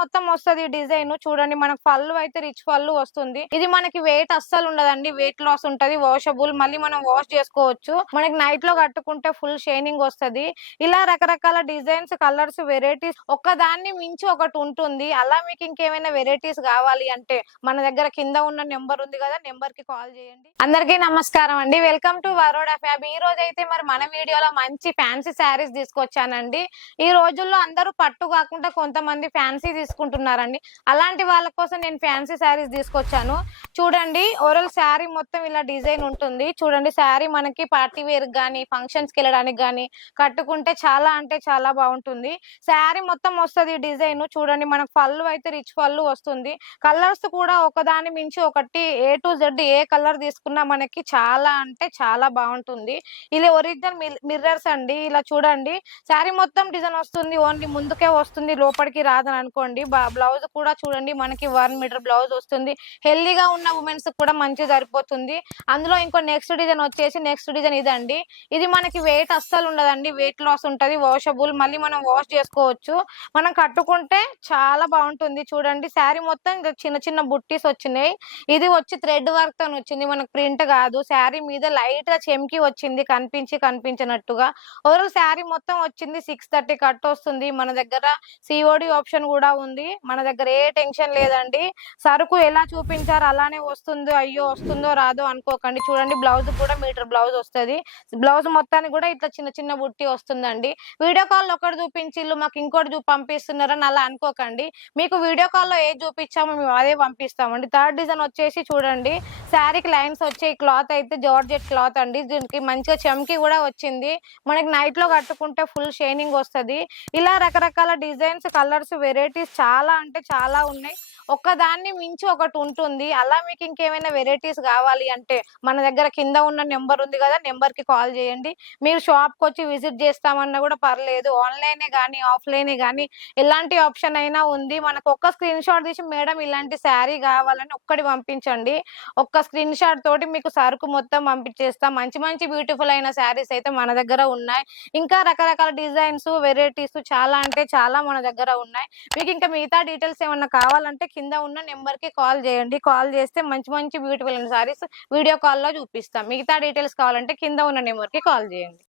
మొత్తం వస్తుంది డిజైన్. చూడండి మనకు పళ్ళు అయితే రిచ్ పళ్ళు వస్తుంది. ఇది మనకి వెయిట్ అస్సలు ఉండదండి. వెయిట్ లాస్ ఉంటది వాషబుల్ మళ్ళీ మనం వాష్ చేసుకోవచ్చు. మనకి నైట్లో కట్టుకుంటే ఫుల్ షైనింగ్ వస్తది. ఇలా రకరకాల డిజైన్స్ కలర్స్ వెరైటీస్ ఒక్కదాన్ని మించి ఒకటి ఉంటుంది. అలా మీకు ఇంకేమైనా వెరైటీస్ కావాలి అంటే మన దగ్గర కింద ఉన్న నెంబర్ ఉంది కదా నెంబర్కి కాల్ చేయండి. అందరికీ నమస్కారం అండి. వెల్కమ్ టు వరోడా ఫ్యాబ్ ఈ రోజు అయితే మరి మన వీడియోలో మంచి ఫ్యాన్సీ శారీస్ తీసుకొచ్చానండి. ఈ రోజుల్లో అందరూ పట్టు కాకుండా కొంతమంది ఫ్యాన్సీ చేసుకుంటున్నారండి అలాంటి వాళ్ళ కోసం నేను ఫ్యాన్సీ శారీస్ తీసుకొచ్చాను. చూడండి ఓవరాల్ శారీ మొత్తం ఇలా డిజైన్ ఉంటుంది. చూడండి శారీ మనకి పార్టీ వేర్ కానీ ఫంక్షన్స్కి వెళ్ళడానికి కానీ కట్టుకుంటే చాలా అంటే చాలా బాగుంటుంది. శారీ మొత్తం వస్తుంది డిజైన్. చూడండి మనకు పళ్ళు అయితే రిచ్ పళ్ళు వస్తుంది. కలర్స్ కూడా ఒకదాని మించి ఒకటి ఏ టు జెడ్ ఏ కలర్ తీసుకున్నా మనకి చాలా అంటే చాలా బాగుంటుంది. ఇది ఒరిజినల్ మిర్రర్స్ అండి. ఇలా చూడండి శారీ మొత్తం డిజైన్ వస్తుంది. ఓన్లీ ముందుకే వస్తుంది లోపలికి రాదని అనుకోండి బ్లౌజ్ కూడా చూడండి. మనకి వన్ మీటర్ బ్లౌజ్ వస్తుంది. హెల్దీగా ఉన్న ఉమెన్స్ కూడా మంచి సరిపోతుంది. అందులో ఇంకో నెక్స్ట్ డిజైన్ వచ్చేసి నెక్స్ట్ డిజైన్ ఇదండి. ఇది మనకి వెయిట్ అస్సలు ఉండదండి. వెయిట్ లాస్ ఉంటది. వాషబుల్. మళ్ళీ మనం వాష్ చేసుకోవచ్చు. మనం కట్టుకుంటే చాలా బాగుంటుంది. చూడండి. శారీ మొత్తం ఇంకా చిన్న చిన్న బుట్టీస్ వచ్చినాయి. ఇది వచ్చి థ్రెడ్ వర్క్తో వచ్చింది. మనకు ప్రింట్ కాదు. శారీ మీద లైట్గా చెమ్కి వచ్చింది. కనిపించి కనిపించినట్టుగా. ఓవరాల్ శారీ మొత్తం వచ్చింది. సిక్స్ థర్టీ కట్ వస్తుంది. మన దగ్గర సిఓడి ఆప్షన్ కూడా ఉంది. మన దగ్గర ఏ టెన్షన్ లేదండి. సరుకు ఎలా చూపించారు అలానే వస్తుందో అయ్యో వస్తుందో రాదో అనుకోకండి. చూడండి బ్లౌజ్ కూడా మీటర్ బ్లౌజ్ వస్తుంది. బ్లౌజ్ మొత్తానికి కూడా ఇట్లా చిన్న చిన్న బుట్టి వస్తుందండి. వీడియో కాల్ ఒకటి చూపించిల్లు మాకు ఇంకోటి చూ పంపిస్తున్నారని అలా అనుకోకండి. మీకు వీడియో కాల్లో ఏ చూపించామో మేము అదే పంపిస్తామండి. థర్డ్ డిజైన్ వచ్చేసి చూడండి. శారీకి లైన్స్ వచ్చే క్లాత్ అయితే జార్జెట్ క్లాత్ అండి. దీనికి మంచిగా చెమ్కి కూడా వచ్చింది. మనకి నైట్లో కట్టుకుంటే ఫుల్ షైనింగ్ వస్తది. ఇలా రకరకాల డిజైన్స్ కలర్స్ వెరైటీస్ చాలా అంటే చాలా ఉన్నాయి. ఒక్కదాన్ని మించి ఒకటి ఉంటుంది. అలా మీకు ఇంకేమైనా వెరైటీస్ కావాలి అంటే మన దగ్గర కింద ఉన్న నెంబర్ ఉంది కదా నెంబర్కి కాల్ చేయండి. మీరు షాప్కి వచ్చి విజిట్ చేస్తామన్నా కూడా పర్లేదు. ఆన్లైనే కానీ ఆఫ్లైనే కానీ ఎలాంటి ఆప్షన్ అయినా ఉంది. మనకు ఒక్క స్క్రీన్ షాట్ తీసి మేడం ఇలాంటి శారీ కావాలని ఒక్కటి పంపించండి. ఒక్క స్క్రీన్ షాట్ తోటి మీకు సరుకు మొత్తం పంపించేస్తాం. మంచి మంచి బ్యూటిఫుల్ అయిన శారీస్ అయితే మన దగ్గర ఉన్నాయి. ఇంకా రకరకాల డిజైన్స్ వెరైటీస్ చాలా అంటే చాలా మన దగ్గర ఉన్నాయి. మీకు ఇంకా మిగతా డీటెయిల్స్ ఏమన్నా కావాలంటే కింద ఉన్న నెంబర్కి కాల్ చేయండి. కాల్ చేస్తే మంచి మంచి బ్యూటిఫుల్ సారీస్ వీడియో కాల్లో చూపిస్తాం. మిగతా డీటెయిల్స్ కావాలంటే కింద ఉన్న నెంబర్కి కాల్ చేయండి.